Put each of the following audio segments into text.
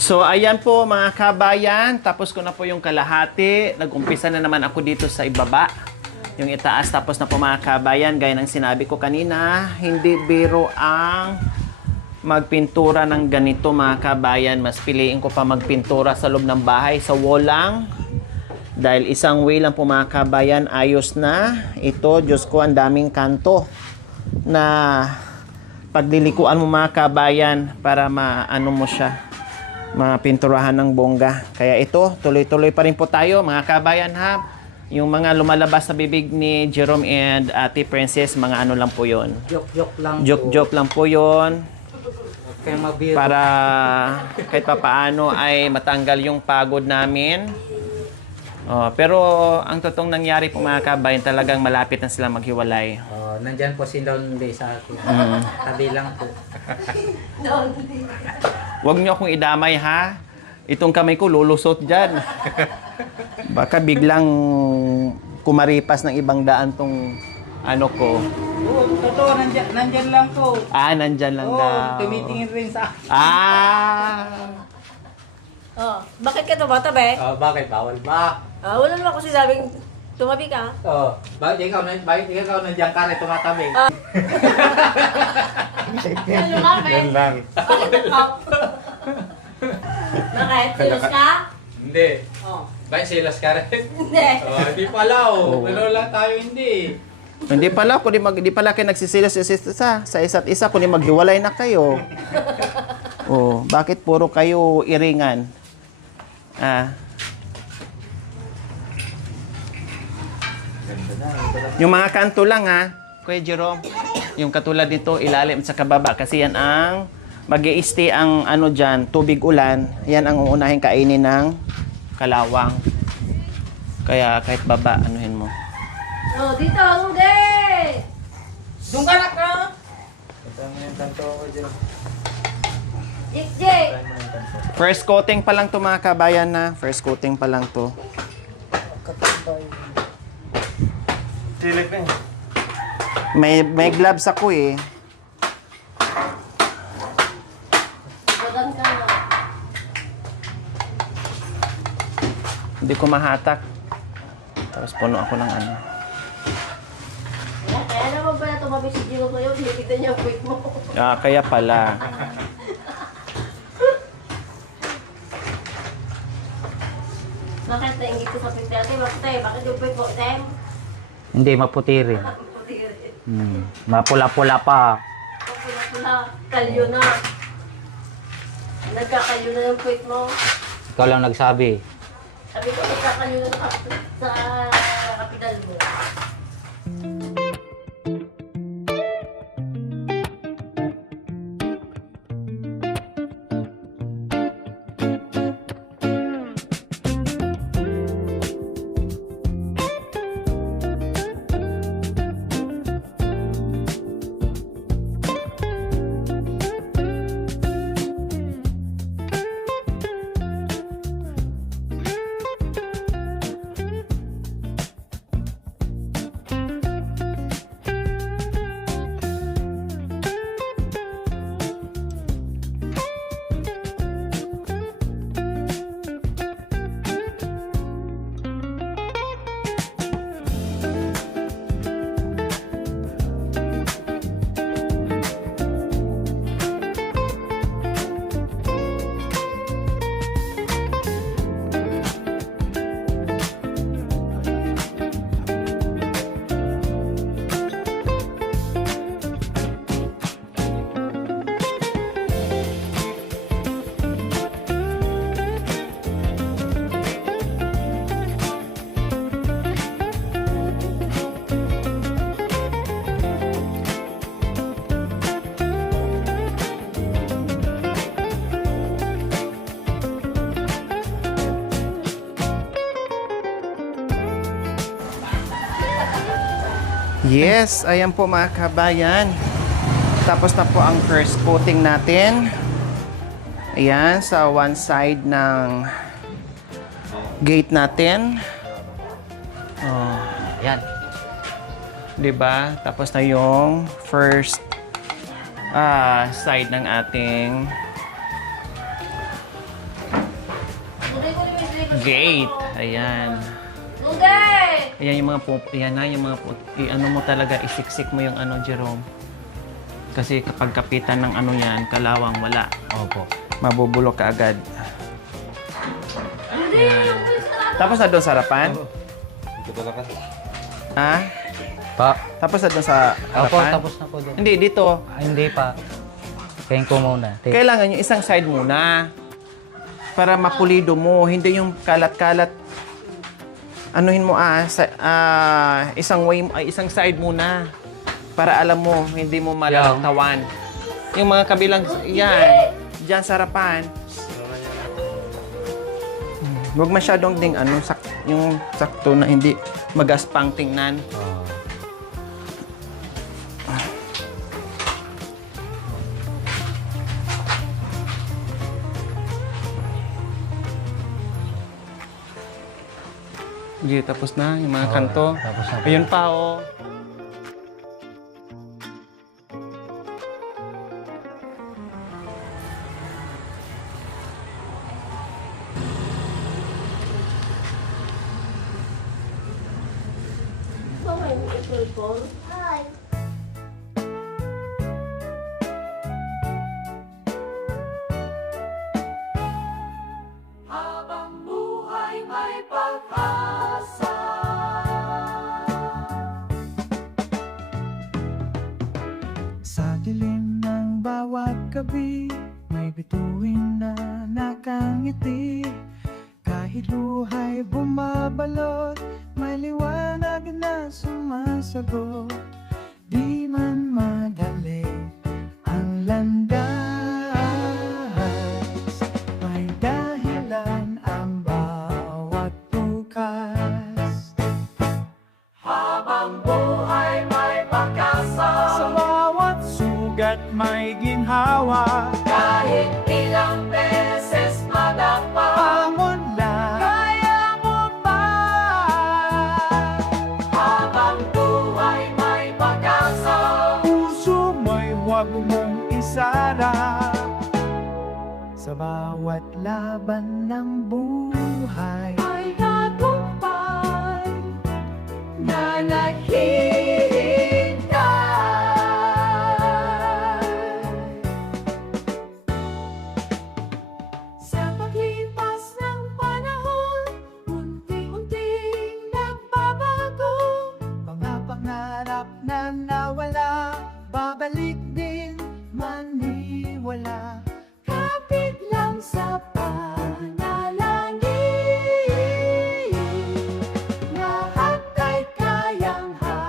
So, ayan po mga kabayan. Tapos ko na po yung kalahati. Nag-umpisa na naman ako dito sa ibaba. Yung itaas. Tapos na po mga kabayan. Gaya ng sinabi ko kanina, hindi biro ang magpintura ng ganito mga kabayan. Mas piliin ko pa magpintura sa loob ng bahay. Sa wall lang. Dahil isang way lang po mga kabayan, ayos na. Ito, Diyos ko, ang daming kanto na paglilikuan mo mga kabayan para maano mo siya, mapinturahan ng bongga. Kaya ito, tuloy-tuloy pa rin po tayo mga kabayan ha. Yung mga lumalabas sa bibig ni Jerome and Ate Princess, mga ano lang po yon. Joke-joke lang po. Joke-joke lang po yon. Kaya mabiro. Para kahit papaano ay matanggal yung pagod namin. Pero ang totoong nangyari po mga kabayan, talagang malapit na sila maghiwalay. Nandyan po si Lonely sa akin. Tabi lang po. Huwag niyo akong idamay ha. Itong kamay ko lulusot dyan. Baka biglang kumaripas ng ibang daan tong ano ko. Oo, totoo. Nandyan lang po. Nandyan lang daw. Tumitingin rin sa akin. Bakit ka tumatabi? Bakit? Bawal ba? Wala naman ako sinabing tumabi ka. Bakit ikaw nandiyan ka rin tumatabi? Ano nga, Ben? lang. Bakit ka? Bakit? Serious ka? Hindi. Oh. Bakit silas ka rin? Hindi. Hindi pala Pero lang tayo hindi. Hindi pala, hindi pala kayo nagsisilos sa isa't isa, kundi maghiwalay na kayo. Bakit puro kayo iringan? Yung mga kanto lang ha, Kuya Jerome. Yung katulad nito, ilalim sa kababa. Kasi yan ang mag-i-stay ang ano dyan, tubig ulan. Yan ang uunahin kainin ng kalawang. Kaya kahit baba, anuhin mo. Dito, Rudy! Doon ka na ka! Ito mo yung kanto ko dyan. XJ! First coating pa lang to mga kabayan na. First coating pa lang to. Silip eh. May gloves ako eh. Bagan ka na. Hindi ko mahatak. Tapos puno ako ng ano. Kaya naman pala tumabi si Gino sa'yo, hinigita niya ang quick mo. Kaya pala. Bakit nainggit ko sa quick natin? Bakit yung quick mo, Tem? Hindi, maputi rin. Puti rin. Mapula-pula pa. Pula-pula, kalyo na. Nagkakalyo na yung quick mo. Ikaw lang nagsabi. Sabi ko, nagkakalyo na sa kapital mo. Yes, ayan po mga kabayan. Tapos na po ang first coating natin. Ayan, sa one side ng gate natin. Yan. 'Di ba? Tapos na yung first side ng ating gate. Ayan. Lunggay! Ayan yung mga ayan na yung mga ano mo talaga, isiksik mo yung ano, Jerome. Kasi kapag kapitan ng ano yan, kalawang wala. Opo. Mabubulok ka agad. Hindi, yung pulis ka na. Tapos na doon sa harapan? Ito talaga. Ha? Pa. Tapos na doon sa Opo, harapan? tapos na po doon. Hindi, dito. Hindi pa. Kain ko muna. Kailangan yung isang side muna. Para mapulido mo. Hindi yung kalat-kalat. Anuhin mo isang way, isang side muna. Para alam mo, hindi mo malalaktawan. Yung mga kabilang, yan. Diyan sa harapan. Huwag masyadong ding yung sakto na hindi magaspang tingnan. Sige, tapos na yung mga kanto. Tapos na po. Ayun pa, oh. Ito may April Fool. Sa dilim ng bawat gabi, may bituin na nakangiti. Kahit luha'y bumabalot, may liwanag na sumasagot. Di man madali ang landas, may dahilan ang bawat bukas. Habang buhay may pag-asa, sa bawat sugat may ginhawa. Kahit ilang beses madapa, hamon lang, kaya mo pa. Habang buhay may pag-asa, puso mo'y huwag mong isara. Sa bawat laban ng buhay ay tagumpay na naghihintay. Sa paglipas ng panahon, unti-unting nagbabago. Mga pangarap na nawala, babalik din maniwala. Kapit lang sa panalangin, lahat ay kayang harapin.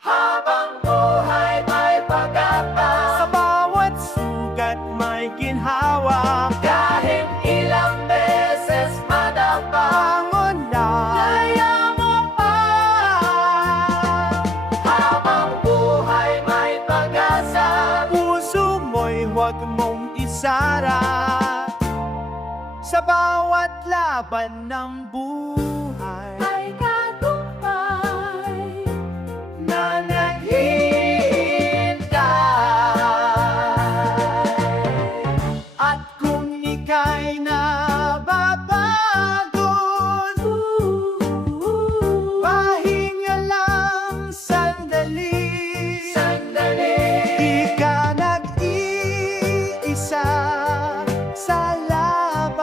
Habang buhay may pag-asa, sa bawat sugat may ginhawa. Kahit ilang beses madapa, hamon lang, kaya mo pa. Habang buhay may pag-asa, puso mo'y huwag mong isara. Sa bawat laban ng buhay ay tagumpay na naghihintay. At kung ika'y nababagod, pahinga lang sandali. Di ka nag-iisa sa laban.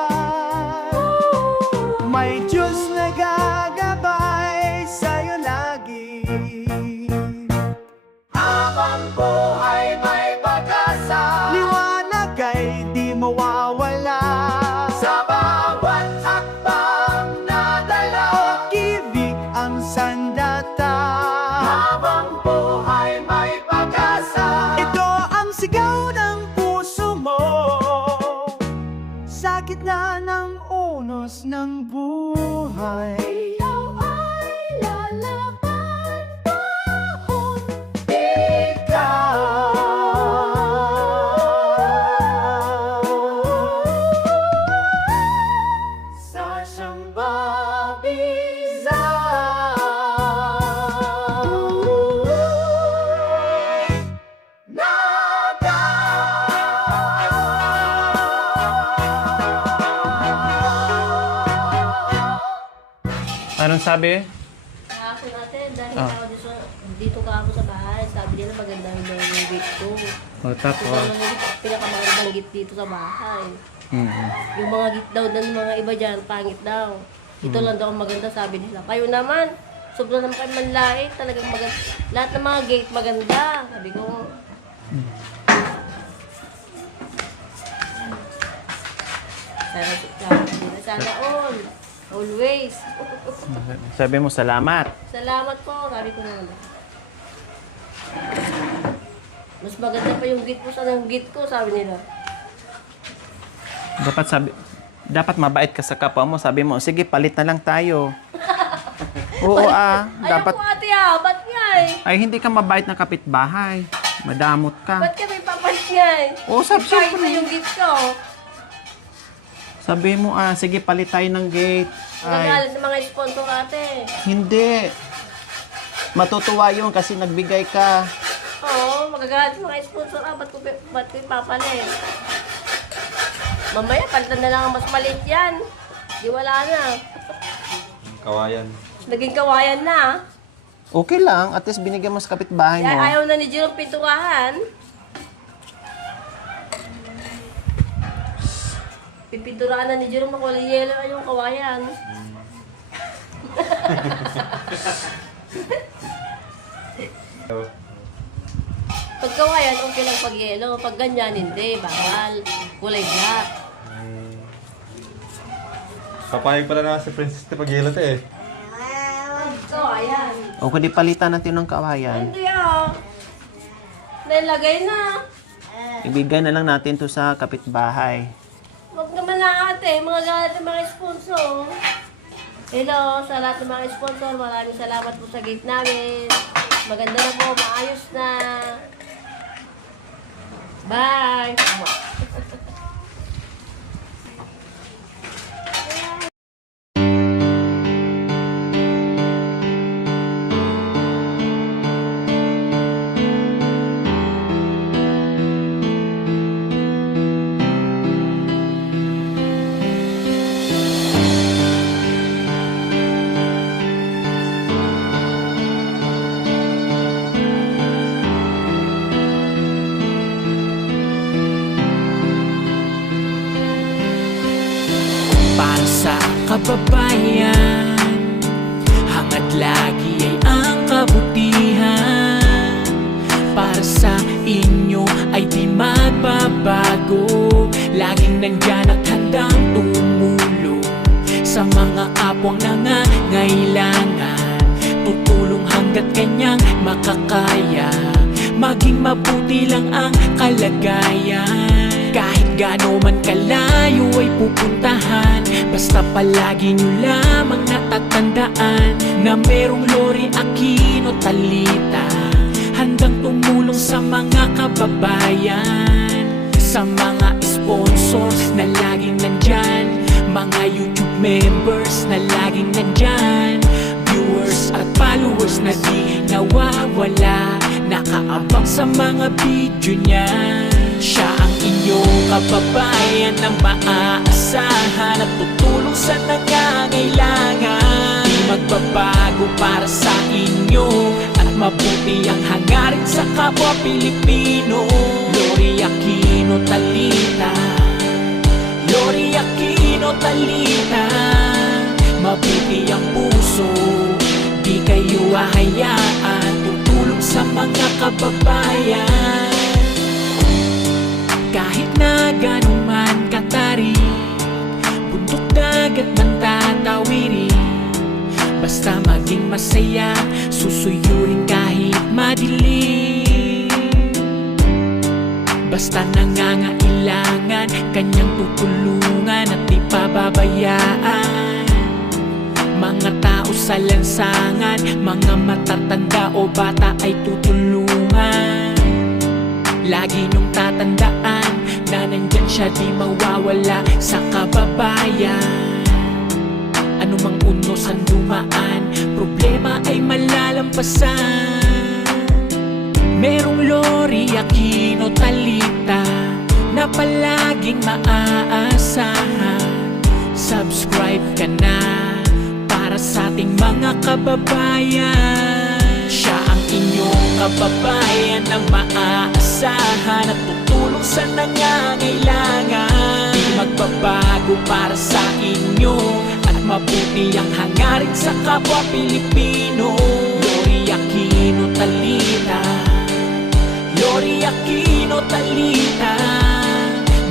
May Diyos na gagabay sa'yo lagi. Habang buhay may pag-asa, liwanag ay di mawawala. Sa bawat hakbang na dala, pag-ibig ang sandata. Habang buhay may pag-asa, ito ang sigaw ng puso mo. Sa gitna ng unos ng buhay, ikaw ay lalaban pahon. Ikaw sa siyang babisa. Nada Anong sabi? Kahapon natin, dahil Ah. ako dito ka ako sa bahay, sabi nila maganda yung gate ko. O, tapos. Ito lang yung pinakamagandang gate dito sa bahay. Mm. Yung mga gate daw ng mga iba dyan, pangit daw. Ito lang daw ang maganda, sabi nila. Kayo naman, sobrang naman kayo manlait, talagang maganda. Lahat ng mga gate maganda, sabi ko. Sana all. Always. Sabi mo, salamat. Salamat po, sabi ko naman. Mas maganda pa yung gate mo sa ng gate ko, sabi nila. Dapat mabait ka sa kapwa mo. Sabi mo, sige, palit na lang tayo. Oo, dapat. Ayaw ko ate ba't nga eh? Ay, hindi ka mabait na kapitbahay. Madamot ka. Ba't ka may papalit nga eh? Oo, sabi Kahit na yung gate ko. Sabi mo, sige, palit tayo ng gate. Ay, Nagalit ng mga sponsor ate. hindi. Matutuwa yun kasi nagbigay ka. Oo, magagalit ng mga sponsor. Ba't ko ipapalit? Mamaya, palitan na lang ang mas maliit yan. Di wala na. Kawayan. Naging kawayan na. Okay lang, at least binigyan mo sa kapitbahay mo. Ayaw na ni Jerome pinturahan. Pipinturahan na ni Jerome na kulay yellow ay yung kawayan. Pag kawayan, okay lang pag yellow. Pag ganyan, hindi. Bawal. Kulay black. Papayag pala na si Princess pag yelo eh. Kawayan. O kung di palitan natin ng kawayan, Hindi Nilagay na. ibigay na lang natin to sa kapitbahay. Huwag naman na ate. Mga galit ng mga sponsor. Hello, sa lahat ng mga sponsor. Maraming salamat po sa gate namin. Maganda na po. Maayos na. Bye! Para sa kababayan, hangad lagi ay ang kabutihan. Para sa inyo ay di magbabago, laging nandyan at handang tumulong sa mga kapwang nangangailangan. Tutulong hanggat kanyang makakaya, maging mabuti lang ang kalagayan. Kahit gaano man kalayo ay pupuntahan, basta palagi nyo lamang natatandaan na merong Lori Aquino Talita, handang tumulong sa mga kababayan. Sa mga sponsors na laging nandyan, mga YouTube members na laging nandyan, viewers at followers na di nawawala, nakaabang sa mga video niya. Siya ang inyong kababayan na maaasahan at tutulong sa nangangailangan. Di magbabago para sa inyo at mabuti ang hangarin sa kapwa Pilipino. Lori Aquino Talita, Lori Aquino Talita, mabuti ang puso, di kayo hahayaan, tutulong sa mga kababayan. Kahit na gano'n man katari, bundok dagat man tatawirin, basta maging masaya, susuyurin kahit madilim. Basta nangangailangan, kanyang tutulungan at di pababayaan. Mga tao sa lansangan, mga matatanda o bata ay tutulungan. Lagi niyong tatandaan na nandyan siya, di mawawala sa kababayan. Ano mang unos ang dumaan, problema ay malalampasan. Merong Lori Aquino Talita na palaging maaasahan. Subscribe ka na para sa ating mga kababayan. Siya ang inyong kababayan na maaasahan at tutulong sa nangangailangan. Di magbabago para sa inyo at mabuti ang hangarin sa kapwa Pilipino. Lori Aquino Talita, Lori Aquino Talita,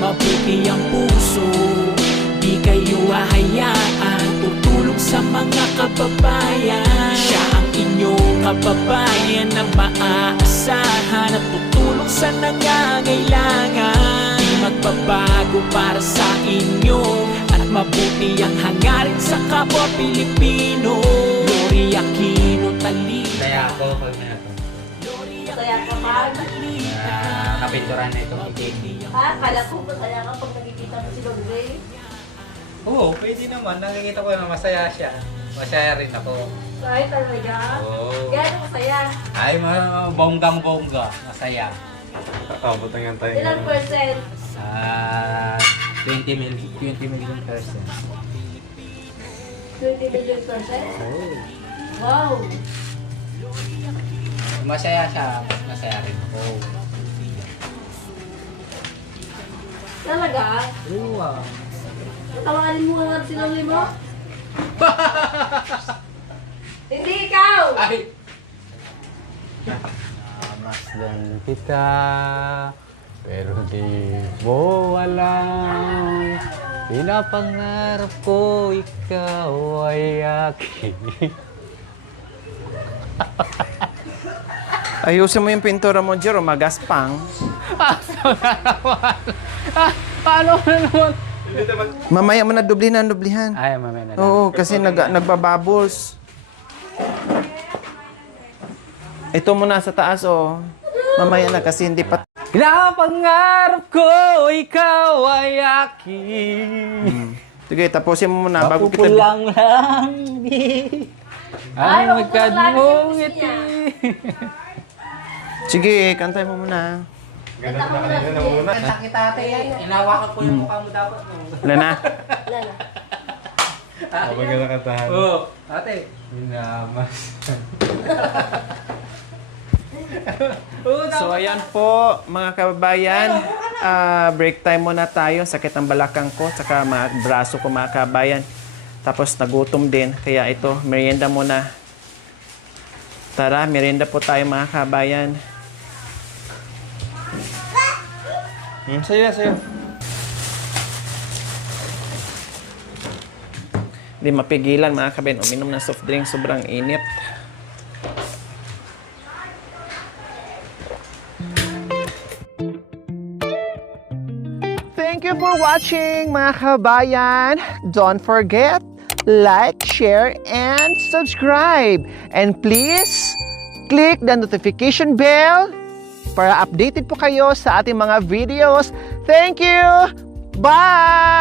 mabuti ang puso, di kayo hahayaan, tutulong sa mga kababayan. Siya ang inyong kababayan na maaasahan at tutulong sa nangangailangan. Di magbabago para sa inyo at mabuti ang hangarin sa kapwa Pilipino. Lori Aquino Talita. Kaya ako pag may ito. Masaya ka pag... Kapinturan na itong cake. Kala ko masaya ka pag nakikita mo si Don Ray. Oo, pwede naman. Nakikita ko na masaya siya. Masaya rin ako. Ay, talaga? Oo. Gano'n masaya? Ay, bonggang-bongga. Masaya. Ilang percent? 20 million percent. 20 million percent? Wow! Masaya siya. Masaya rin ako. Talaga? Oo. Tawanin mo nga sinuli mo? Hindi ikaw! Ay! Masdan kita, pero di mo alam. Pinapangarap ko ikaw ay akin. Ayusin mo yung pintura mo, Jero, magaspang. Paano na naman? Mamaya mo na dublihan. Ay, mamaya na lang. Oo, kasi nagbabubbles. Ito muna sa taas, oh. Mamaya na kasi hindi pa... Pinapangarap ko ikaw ay akin. Sige, tapusin mo muna bago kita... Mapupulang lang Ay, ang mapupulang lang magkadmong yung ngiti. Sige, kantay mo muna. Kanta ko muna. Kanta kita ate. Inawakan ko yung mukha mo dapat. Wala na. Wala na. Kapag nakatahan. Oo. Ate. Minamas. So, ayan po, mga kababayan. Break time muna tayo. Sakit ang balakang ko, saka mga braso ko, mga kababayan. Tapos nagutom din. Kaya ito, merienda muna. Tara, merienda po tayo, mga kababayan. Sayo. Hindi mapigilan, mga kababayan. Uminom ng soft drink, sobrang init. Thank you for watching, mga kabayan. Don't forget, like, share, and subscribe. And please, click the notification bell para updated po kayo sa ating mga videos. Thank you! Bye!